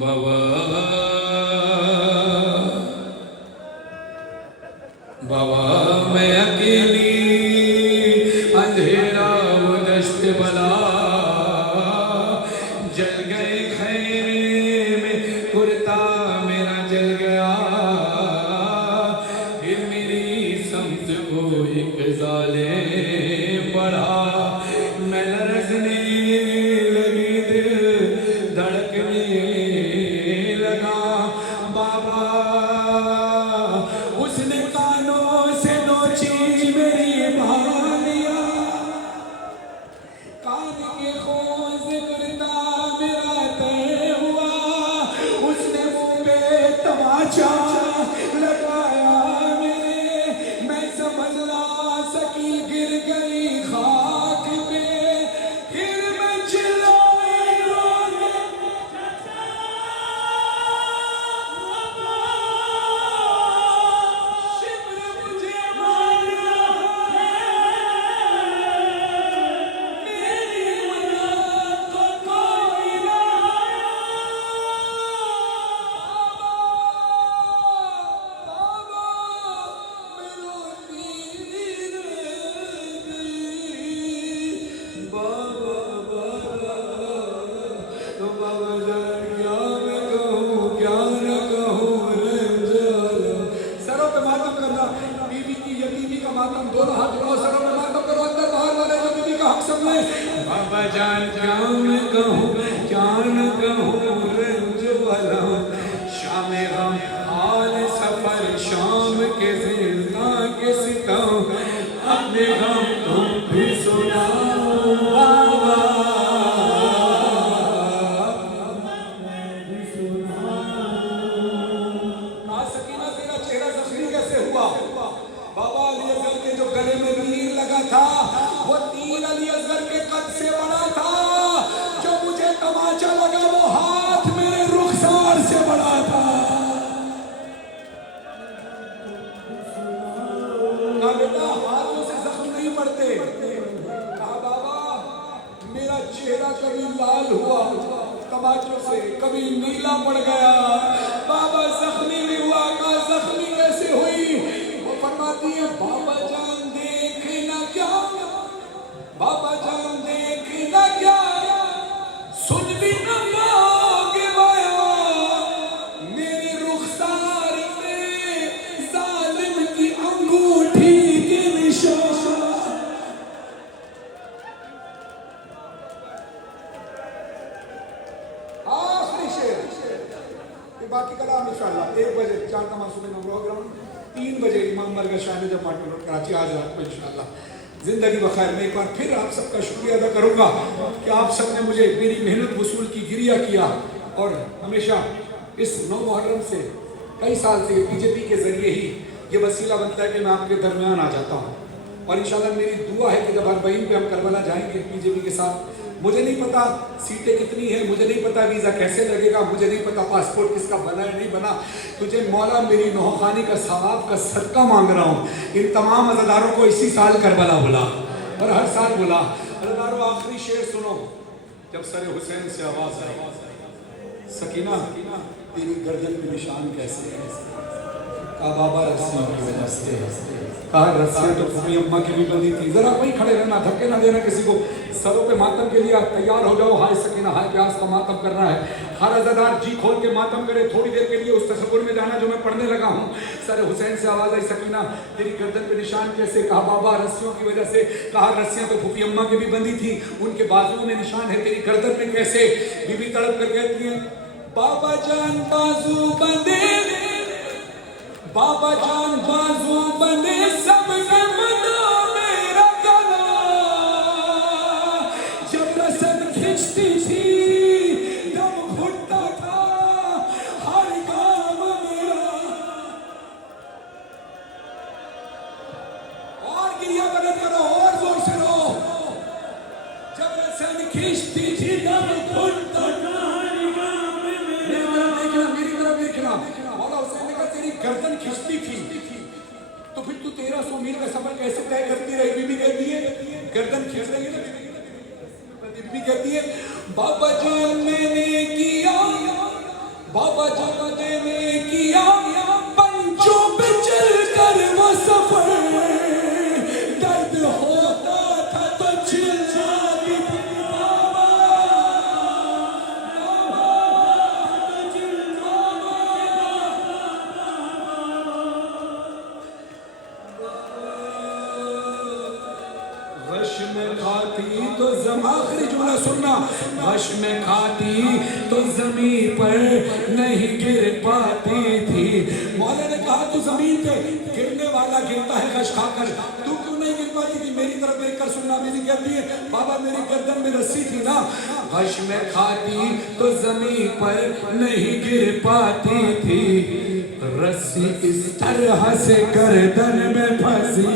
बाबा बाबा मैं अकेली अंधेरा वो दश्त बला जल गए खैरे में कुर्ता मेरा जल गया फिर मेरी समझ को एक जाले बढ़ा मैं लरजने लगी दिल धड़कने लगा बाबा उसने कानों से नोची मेरी बालिया कान के खोज करता मेरा तय हुआ उसने मुंह पे तमाचा लगाया मेरे मैं समझ ना सकी गिर गई खाक पे फिर मैं चिल्लाई रोने शिब्र मुझे मारा मेरी मुराद को कोई ना बाबा मेरा पीर बाबा बाबा तो बाबा जान क्या मैं कहूँ क्या न कहूँ सरों पे मातम करना बीबी की यतीमी का मातम दोनों हाथ उठाओ सरों पे मातम करो अंदर बाहर वाले जो बीबी का हक सब ले बाबा जान क्या मैं कहूँ क्या न कहूँ रंज वाला शाम गम हाल सफर शाम के जिंदा के सितम अपने गम तुम भी सुनाओ बाबा सकीना तेरा चेहरा जख्मी कैसे हुआ बाबा अली असगर के जो गले में तीर लगा था वो तीर अली असगर के कद से बड़ा था जो मुझे तमाचा लगा वो हाथ मेरे रुखसार से बड़ा था कहा बेटा हाथों से जख्म नहीं पड़ते कहा बाबा मेरा चेहरा कभी लाल हुआ तमाचों से कभी नीला पड़ गया बाबा जख्मी भी हुआ कहा जख्मी कैसे हुई वो फरमाती है बाबा जान देखना क्या बाबा जान देखना क्या सुन भी न पाओगे माया मेरे रुखसार पे जालिम की अंगूठी के निशान आखिरी शेर फिर बाकी कलाम इंशाअल्लाह 1 बजे 4 का मासूम नमरो ग्राउंड 3 बजे इमाम मरगा शाह जब पार्टी रोड कराची आज रात को इंशाअल्लाह जिंदगी बखैर में एक बार फिर आप सबका शुक्रिया अदा करूंगा कि आप सब ने मुझे मेरी मेहनत वसूल की गिरिया किया और हमेशा इस 9 मुहर्रम से कई साल से बीजेपी के जरिए ही ये वसीला बनता है कि मैं आपके दरमियान आ जाता हूँ और इंशाल्लाह मेरी दुआ है कि जब अरबईन पे हम करबला जाएंगे बीजेपी के साथ मुझे नहीं पता सीटें कितनी है मुझे नहीं पता वीज़ा कैसे लगेगा मुझे नहीं पता पासपोर्ट किसका बना है नहीं बना तुझे मौला मेरी नौखानी का सवाब का सदका मांग रहा हूँ इन तमाम अज़ादारों को इसी साल करबला बुला और हर साल बुला अज़ादारों आखिरी शेर सुनो जब सर हुसैन से आवाज़ आई सकीना तेरी गर्दन में निशान कैसे है कहा बाबा रस्सियों की वजह से कहा रस्सियाँ तो फूफी अम्मा की भी बंदी थी जरा वही खड़े रहना धक्के ना देना किसी को सरों पे मातम के लिए तैयार हो जाओ हाय सकीना हाय प्यास का मातम करना है हर अज़ादार जी खोल के मातम करे थोड़ी देर के लिए उस तसव्वुर में जाना जो मैं पढ़ने लगा हूँ सर हुसैन से आवाज़ आई सकीना तेरी गर्दन पे निशान कैसे कहा बाबा रस्सियों की वजह से कहा रस्सियाँ तो फूफी अम्मा की भी बंदी थी उनके बाजुओं में निशान है तेरी गर्दन पे कैसे बीबी तड़प कर कहती है बाबा जान बाजू बंदे बाबा जान बाजू बने सबने मना मेरा गला जब रसद खिंचती थी दम घुटता था हर काम मेरा और गिरिया मदद करो और जोर से रो जब रसद खिंचती थी दम घुटता था हर काम मेरी तरफ देखना मौला हुसैन ने कहा तेरी गर्दन खिंचती थी तो फिर तू 1300 मील का सफर कैसे तय करती रही बीबी कहती है गर्दन खींच रही है ना बीबी कहती है बाबा जान मैंने किया बाबा जब ने किया पंचों पे चल कर वो सफर, दर्द होता था तो चिल्लाती थी बाबा, गश में खाती तो आखिरी जुमला सुनना, गश में खाती तो जमीन पर नहीं गिर पाती थी। मौला ने कहा तू जमीन पे गिरने वाला गिरता है गश खाकर, तू क्यों नहीं गिर पाती थी? मेरी तरफ देख कर सुनना। मेरी कहती है बाबा मेरी गर्दन में रस्सी थी ना, गश में खाती तो जमीन पर नहीं गिर पाती थी, रस्सी इस तरह से गर्दन में फंसी